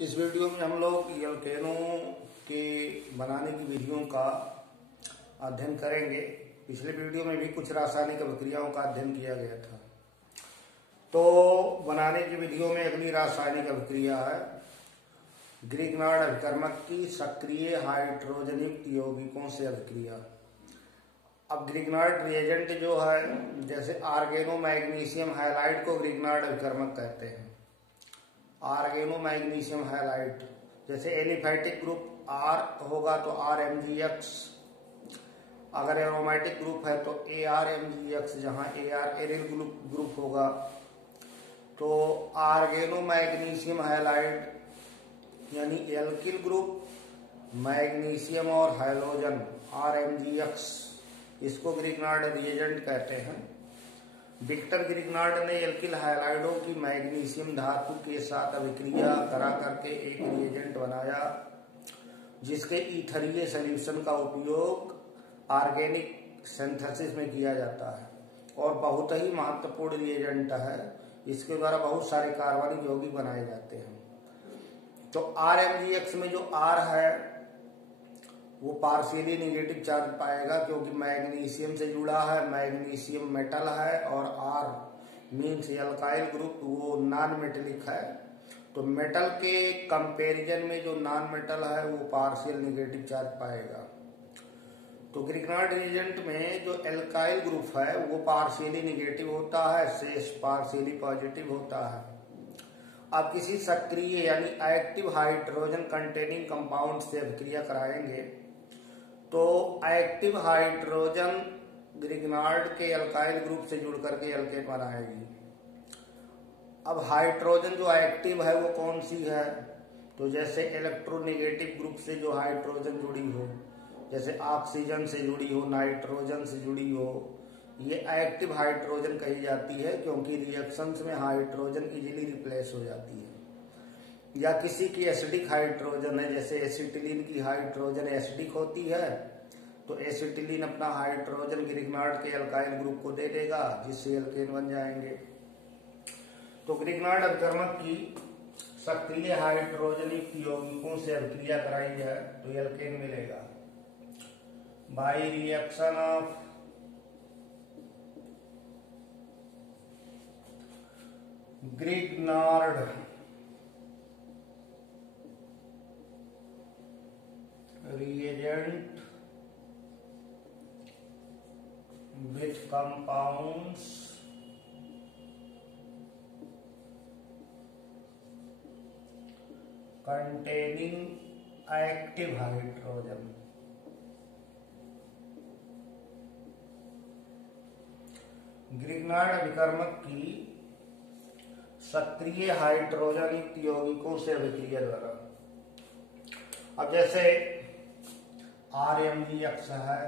इस वीडियो में हम लोग एल्केनों के बनाने की विधियों का अध्ययन करेंगे। पिछले वीडियो में भी कुछ रासायनिक अभिक्रियाओं का अध्ययन किया गया था। तो बनाने की विधियों में अगली रासायनिक अभिक्रिया है ग्रिग्नार्ड अभिकर्मक की सक्रिय हाइड्रोजन युक्त यौगिकों से अभिक्रिया। अब ग्रिग्नार्ड रिएजेंट जो है, जैसे आर्गेनो मैग्नीशियम हैलाइड को ग्रिग्नार्ड अभिकर्मक कहते हैं। आर्गेनो मैग्नीशियम हैलाइड, जैसे एलिफैटिक ग्रुप आर होगा तो RMgX, अगर एरोमेटिक ग्रुप है तो ArMgX, जहां AR एरिल ग्रुप होगा। तो आर्गेनो मैग्नीशियम हैलाइड यानी एल्किल ग्रुप, मैग्नीशियम और हैलोजन RMgX, इसको ग्रिग्नार्ड रिएजेंट कहते हैं। विक्टर ग्रिग्नार्ड ने एल्किल हैलाइडों की मैग्नीशियम धातु के साथ अभिक्रिया करा करके एक रिएजेंट बनाया, जिसके ईथरीय सॉल्यूशन का उपयोग ऑर्गेनिक सिंथेसिस में किया जाता है और बहुत ही महत्वपूर्ण रिएजेंट है। इसके द्वारा बहुत सारे कार्बनिक यौगिक बनाए जाते हैं। तो RMgX में जो R है वो पार्शियली निगेटिव चार्ज पाएगा, क्योंकि मैग्नीशियम से जुड़ा है, मैग्नीशियम मेटल है, और R मीन्स एल्काइल ग्रुप वो नॉन मेटेलिक है। तो मेटल के कंपैरिजन में जो नॉन मेटल है वो पार्शियल निगेटिव चार्ज पाएगा। तो ग्रिग्नार्ड रिएजेंट में जो एल्काइल ग्रुप है वो पार्शियली निगेटिव होता है, शेष पार्शियली पॉजिटिव होता है। अब किसी सक्रिय यानी एक्टिव हाइड्रोजन कंटेनिंग कंपाउंड से अभिक्रिया कराएंगे तो एक्टिव हाइड्रोजन ग्रिग्नार्ड के एल्काइल ग्रुप से जुड़ करके एल्केन बनाएगी। अब हाइड्रोजन जो एक्टिव है वो कौन सी है? तो जैसे इलेक्ट्रोनेगेटिव ग्रुप से जो हाइड्रोजन जुड़ी हो, जैसे ऑक्सीजन से जुड़ी हो, नाइट्रोजन से जुड़ी हो, ये एक्टिव हाइड्रोजन कही जाती है, क्योंकि रिएक्शंस में हाइड्रोजन इजीली रिप्लेस हो जाती है। या किसी की एसिडिक हाइड्रोजन है, जैसे एसिटिलीन की हाइड्रोजन एसिडिक होती है, तो एसिटिलीन अपना हाइड्रोजन ग्रिग्नार्ड के एल्काइल ग्रुप को दे देगा, जिससे एल्केन बन जाएंगे। तो ग्रिग्नार्ड अभिकर्मक की सक्रिय हाइड्रोजन युक्त यौगिकों से अभिक्रिया कराई है तो एल्केन मिलेगा by reaction of Grignard reagent with compounds containing active hydrogen। Grignard अभिकर्मक की सक्रिय हाइड्रोजन युक्त यौगिकों से अभिक्रिया द्वारा। अब जैसे RMgX है,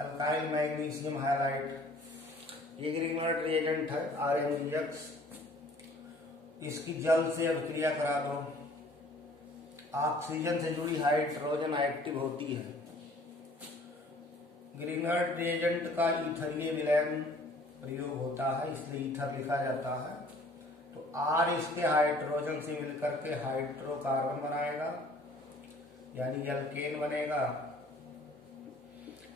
अल्काइल मैग्नीशियम हैलाइड, ये ग्रिग्नार्ड रिएजेंट है RMgX। इसकी जल से अभिक्रिया करा दो, ऑक्सीजन से जुड़ी हाइड्रोजन एक्टिव होती है। ग्रिग्नार्ड रिएजेंट का ईथरीय विलयन प्रयोग होता है, इसलिए ईथर लिखा जाता है। तो R इसके हाइड्रोजन से मिलकर के हाइड्रोकार्बन बनाएगा, यानी एल्केन बनेगा,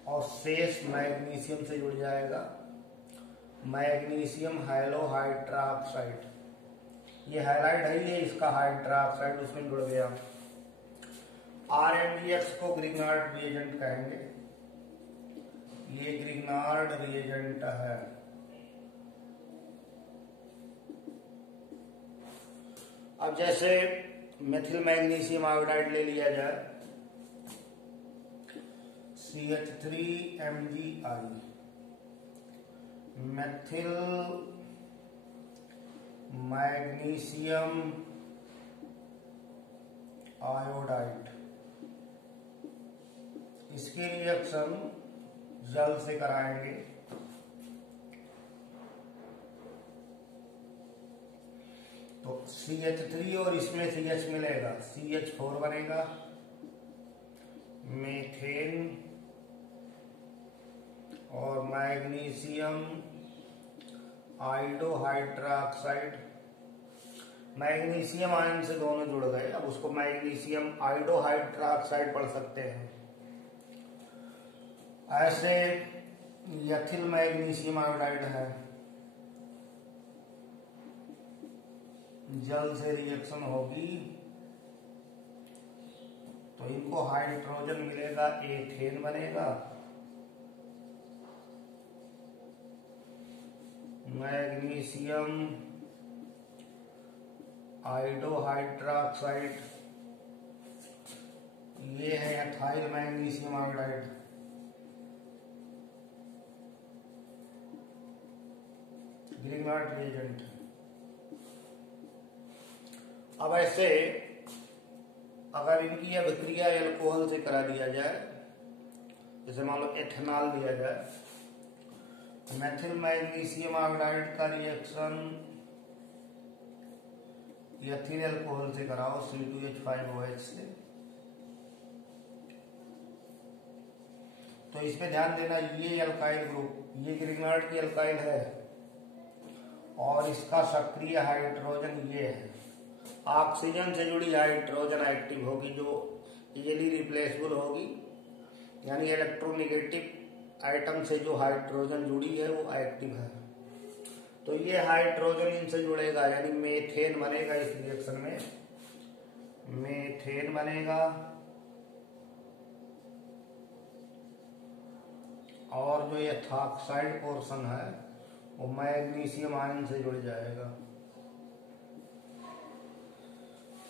और शेष मैग्नीशियम से जुड़ जाएगा, मैग्नीशियम हाइड्रोक्साइड। ये हैलाइड है, ये इसका हाइड्रोक्साइड उसमें जुड़ गया। RMgX को ग्रिग्नार्ड रिएजेंट कहेंगे। ये ग्रिग्नार्ड रिएजेंट है। अब जैसे मेथिल मैग्नीशियम आयोडाइड ले लिया जाए, CH3MgI, मेथिल मैग्नीशियम आयोडाइड, इसकी रिएक्शन जल से कराएंगे। तो CH3 और इसमें CH मिलेगा, CH4 बनेगा, मीथेन और मैग्नीशियम आयोडोहाइड्रोक्साइड, मैग्नीशियम आयन से दोनों जुड़ गए। अब उसको मैग्नीशियम आयोडोहाइड्रोक्साइड पढ़ सकते हैं। ऐसे एथिल मैग्नीशियम आयोडाइड है, जल से रिएक्शन होगी तो इनको हाइड्रोजन मिलेगा, एथेन बनेगा। मैग्नीशियम आयोडोहाइड्रोक्साइड, ये है ethyl magnesium iodide. Grignard reagent. अब ऐसे अगर इनकी अभिक्रिया एल्कोहल से करा दिया जाए, जैसे मान लो एथेनॉल दिया जाए, मेथिल मैग्नीशियम आयोडाइड का रिएक्शन एथिल एल्कोहल से कराओ C2H5OH से, तो इसमें ध्यान देना ये अल्काइल ग्रुप, ये ग्रिग्नार्ड की अल्काइल है और इसका सक्रिय हाइड्रोजन ये है। ऑक्सीजन से जुड़ी हाइड्रोजन एक्टिव होगी, जो इजीली रिप्लेसेबल होगी, यानी इलेक्ट्रोनेगेटिव आइटम से जो हाइड्रोजन जुड़ी है वो एक्टिव है। तो ये हाइड्रोजन इनसे जुड़ेगा, यानी मेथेन बनेगा। इस रिएक्शन में मेथेन बनेगा और जो एथॉक्साइड पोर्शन है वो मैग्नीशियम आयन से जुड़ जाएगा।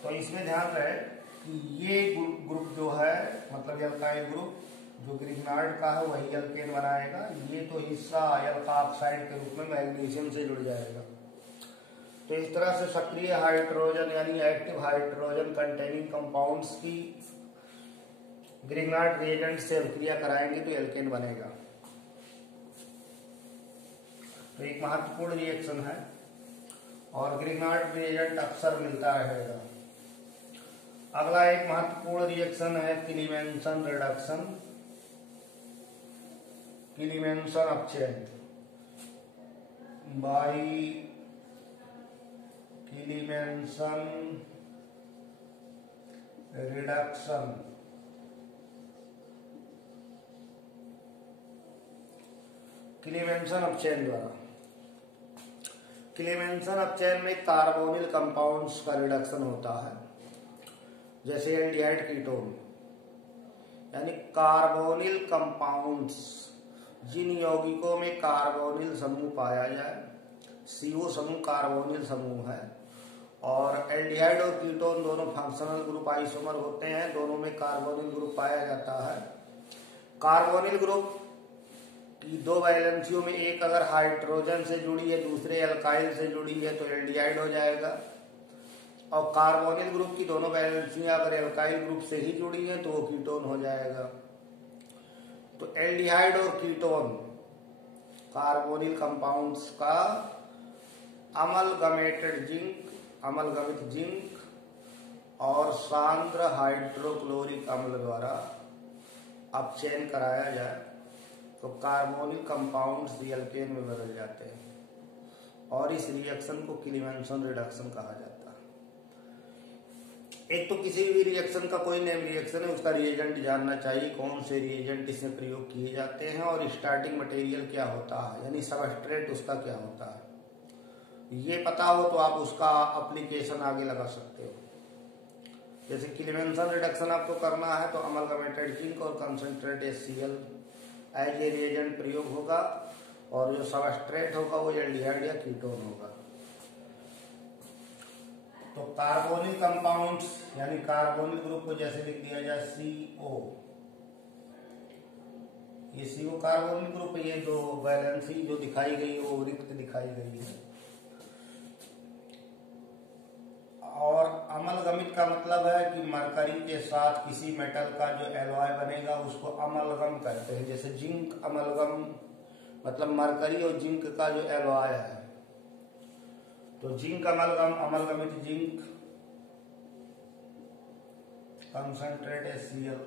तो इसमें ध्यान रहे कि ये ग्रुप जो है, मतलब अल्काइल ग्रुप जो ग्रिग्नार्ड का है वही अल्केन बनाएगा। ये तो हिस्सा एल्काऑक्साइड के रूप में मैग्नीशियम से जुड़ जाएगा। तो इस तरह से सक्रिय हाइड्रोजन यानी एक्टिव हाइड्रोजन कंटेनिंग कंपाउंड्स की ग्रिग्नार्ड रिएजेंट से अभिक्रिया कराएंगे तो एल्केन बनेगा। तो एक महत्वपूर्ण रिएक्शन है और ग्रिग्नार्ड रिएजेंट अक्सर मिलता रहेगा। अगला एक महत्वपूर्ण रिएक्शन है क्लीमेंसन रिडक्शन, क्लीमेंसन अपचयन बाई क्लीमेंसन रिडक्शन। क्लीमेंसन अपचयन द्वारा, क्लीमेंसन अपचयन में कार्बोनिल कंपाउंड्स का रिडक्शन होता है, जैसे एल्डिहाइड कीटोन, यानी कार्बोनिल कंपाउंड्स जिन यौगिकों में कार्बोनिल समूह पाया जाए, CO समूह कार्बोनिल समूह है, और एल्डिहाइड और कीटोन दोनों फंक्शनल ग्रुप आइसोमर होते हैं, दोनों में कार्बोनिल ग्रुप पाया जाता है। कार्बोनिल ग्रुप की दो वैलेंसियों में एक अगर हाइड्रोजन से जुड़ी है, दूसरे अल्काइल से जुड़ी है तो एल्डिहाइड हो जाएगा, और कार्बोनिल ग्रुप की दोनों वैलेंसियां अगर अल्काइल ग्रुप से ही जुड़ी है तो वो कीटोन हो जाएगा। तो एल्डिहाइड और कीटोन कार्बोनिल कंपाउंड्स का अमलगमेटेड जिंक, अमलगमित जिंक और सांद्र हाइड्रोक्लोरिक अम्ल द्वारा अपचयन कराया जाए तो कार्बोनिल कंपाउंड्स एल्केन में बदल जाते हैं और इस रिएक्शन को क्लीमेंसन रिडक्शन कहा जाता है। एक तो किसी भी रिएक्शन का कोई नेम रिएक्शन है, उसका रिएजेंट जानना चाहिए, कौन से रिएजेंट इसमें प्रयोग किए जाते हैं और स्टार्टिंग मटेरियल क्या होता है, यानी सबस्ट्रेट उसका क्या होता है। ये पता हो तो आप उसका एप्लीकेशन आगे लगा सकते हो। जैसे क्लीमेंसन रिडक्शन आपको करना है तो अमलगमेटेड जिंक और concentrate HCl as a reagent प्रयोग होगा, और जो सबस्ट्रेट होगा वो एल्डिहाइड या कीटोन होगा। तो कार्बोनिल कंपाउंड्स यानी कार्बोनिल ग्रुप को जैसे लिख दिया जाए CO, ये CO कार्बोनिल ग्रुप, ये जो वैलेंसी जो दिखाई गई वो रिक्त दिखाई गई है। और अमलगमित का मतलब है कि मरकरी के साथ किसी मेटल का जो एलॉय बनेगा उसको अमलगम कहते हैं। जैसे जिंक अमलगम, मतलब मरकरी और जिंक का जो एलॉय है, तो जिंक अमलगम, अमलगमित जिंक, कंसंट्रेट HCl।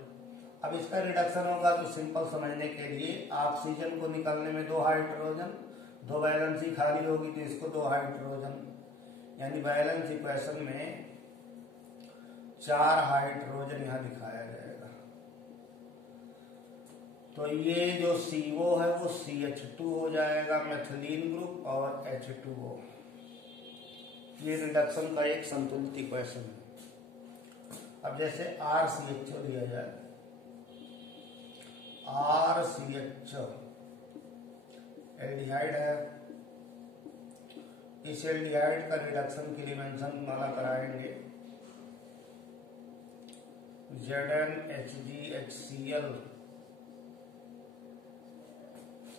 अब इसका रिडक्शन होगा तो सिंपल समझने के लिए ऑक्सीजन को निकलने में 2 हाइड्रोजन, 2 वैलेंसी खाली होगी तो इसको 2 हाइड्रोजन, यानी बैलेंस इक्वेशन में 4 हाइड्रोजन यहाँ दिखाया जाएगा। तो ये जो CO है वो CH2 हो जाएगा मेथिलीन ग्रुप और H2O। ये रिडक्शन का एक संतुलित इक्वेशन है। अब जैसे RCHO लिया जाए, RCHO एल्डिहाइड है। इस एल्डिहाइड का रिडक्शन के लिए मेंशन माना कराएंगे ZnHgHCl,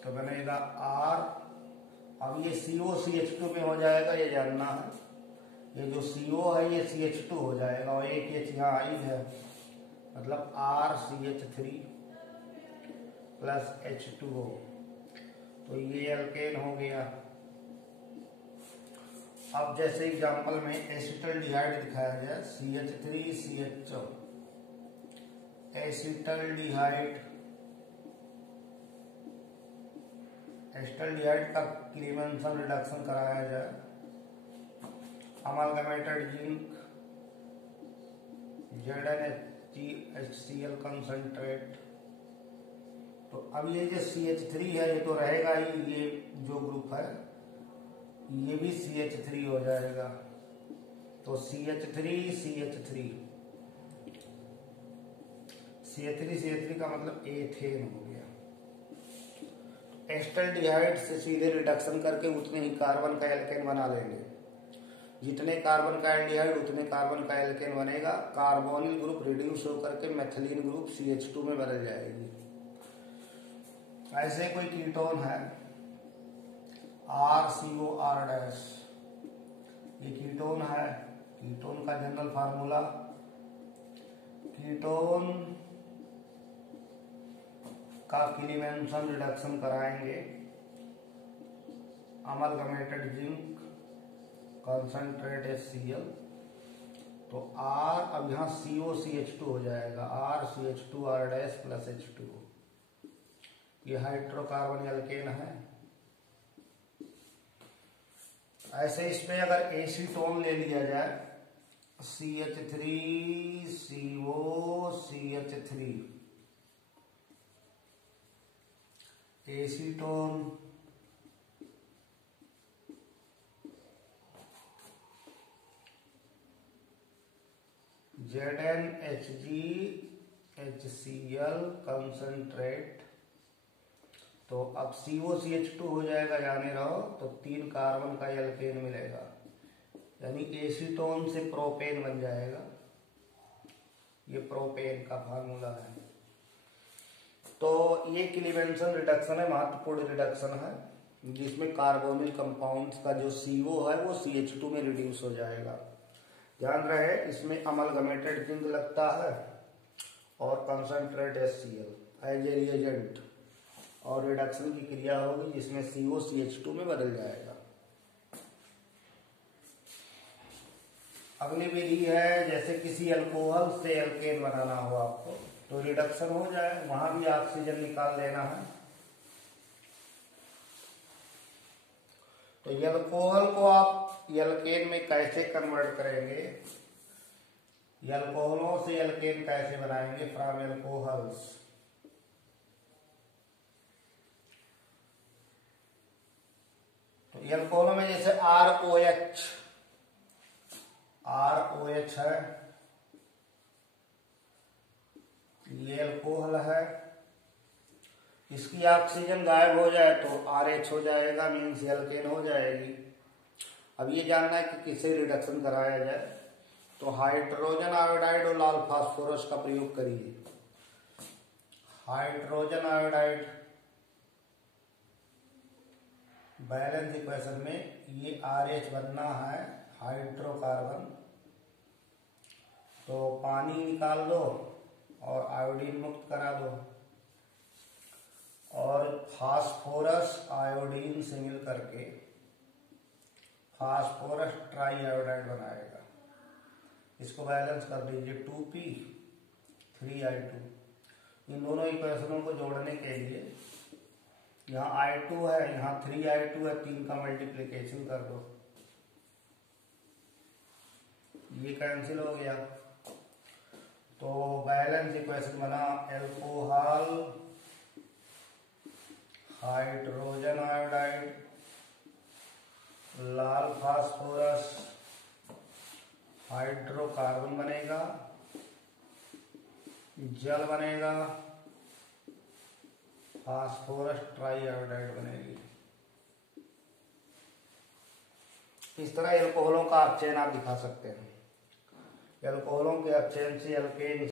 तो बनेगा R। अब ये COCH2 में हो जाएगा, ये जानना है। ये जो CO है ये CH2 हो जाएगा और एक H यहाँ आई है, मतलब RCH3 प्लस H2O, तो ये एल्केन हो गया। अब जैसे एग्जांपल में एसिटल्डिहाइड दिखाया जाए, CH3CHO एसिटल्डिहाइड। एसिटल्डिहाइड का क्लीमेंसन रिडक्शन कराया जाए, अमालगमेटेड जिंक ZnHgHCl कंसंट्रेट। तो अब ये जो CH3 है ये तो रहेगा ही, ये जो ग्रुप है ये भी CH3 हो जाएगा। तो CH3CH3 CH3CH3 का मतलब एथेन हो गया। एस्टल्डिहाइड से सीधे रिडक्शन करके उतने ही कार्बन का एल्केन बना लेंगे। जितने कार्बन का एल्डिहाइड उतने कार्बन का एल्केन बनेगा। कार्बोनिल ग्रुप रिड्यूस होकर के मेथिलीन ग्रुप CH2 में बदल जाएगी। ऐसे कोई कीटोन है RCOR-, ये कीटोन है। कीटोन का जनरल फार्मूला, कीटोन का क्लीमेंसन रिडक्शन कराएंगे, अमलगमेटेड जिंक कंसंट्रेट HCl, तो R। अब यहाँ COCH2 हो जाएगा, RCH2R- प्लस H2O। ये हाइड्रोकार्बन एल्केन है। ऐसे इसमें अगर एसीटोन ले लिया जाए, CH3COCH3 एसीटोन, ZnHgHCl कंसंट्रेट। तो अब COCH2 हो जाएगा, जाने रहो, तो 3 कार्बन का एल्केन मिलेगा, यानी एसीटोन से प्रोपेन बन जाएगा। ये प्रोपेन का फार्मूला है। तो ये क्लीमेंसन रिडक्शन है, महत्वपूर्ण रिडक्शन है, जिसमें कार्बोनिल कंपाउंड्स का जो CO है वो CH2 में रिड्यूस हो जाएगा। ध्यान रहे इसमें अमलगमेटेड जिंक लगता है और concentrate HCl as a reagent, और रिडक्शन की क्रिया होगी जिसमें CO CH2 में बदल जाएगा। अगली विधि है, जैसे किसी अल्कोहल से एल्केन बनाना हो आपको, तो रिडक्शन हो जाए, वहां भी ऑक्सीजन निकाल लेना है। तो अल्कोहल को आप एल्केन में कैसे कन्वर्ट करेंगे, अल्कोहलों से एल्केन कैसे बनाएंगे, फ्रॉम एल्कोहल्स। तो एल्कोहलों में जैसे ROH है, ये अल्कोहल है, इसकी ऑक्सीजन गायब हो जाए तो RH हो जाएगा, मीन्स एल्केन हो जाएगी। अब ये जानना है कि किसे रिडक्शन कराया जाए, तो हाइड्रोजन आयोडाइड और लाल फास्फोरस का प्रयोग करिए। हाइड्रोजन आयोडाइड बैलेंस इक्वेशन में ये RH बनना है, हाइड्रोकार्बन, तो पानी निकाल दो और आयोडीन मुक्त करा दो, और फास्फोरस आयोडीन से मिल करके फास्फोरस ट्राई आयोडाइड बनाएगा। इसको बैलेंस कर दीजिए, 2p 3i2। इन दोनों इक्वेशनों को जोड़ने के लिए यहाँ I2 है, यहाँ 3i2 है, 3 का मल्टीप्लीकेशन कर दो, ये कैंसिल हो गया। तो बैलेंस इक्वेशन बना एल्कोहल हाइड्रोजन आयोडाइड लाल फास्फोरस हाइड्रोकार्बन बनेगा, जल बनेगा, फास्फोरस ट्राईआयोडाइड बनेगी। इस तरह एल्कोहलों का अपचयन आप दिखा सकते हैं। एल्कोहलों के अपचयन से एल्केन